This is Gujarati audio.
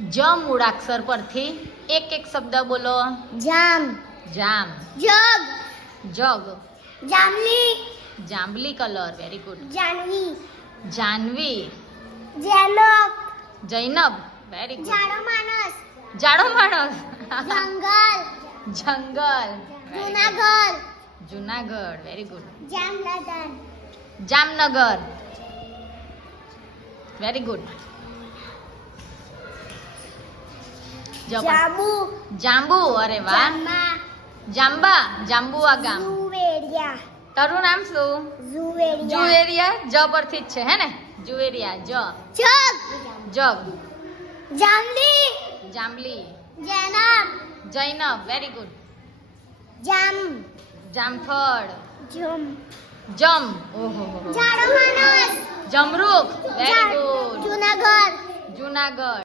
જ મૂળાક્ષર પરથી એક એક શબ્દ બોલો. જામ, જામ, જગ, જગ, જાંબલી, જાંબલી colour. Very good. Janvi, Janvi, Zainab, Zainab. Very good. જાડો માણસ, જાડો માણસ. જંગલ, જંગલ. Junagadh, Junagadh. Very good. Jamnagar, Jamnagar. Very good. જાંબુ, જાંબુ. અરે વાહ. જાંબા, જાંબા. જાંબુઆ ગામ. ઝુવેરિયા, તારું નામ શું? ઝુવેરિયા, જુવેરિયા. જ પરથી જ છે હે ને? જુવેરિયા. જગ, જગ, જાંબલી, જાંબલી, જેનબ, જૈનબ. Very good. જામ, જામફળ, જમ, જમ. ઓહો. જાડો માણસ, જમરૂખ. Very good. જુનાગઢ, જુનાગઢ.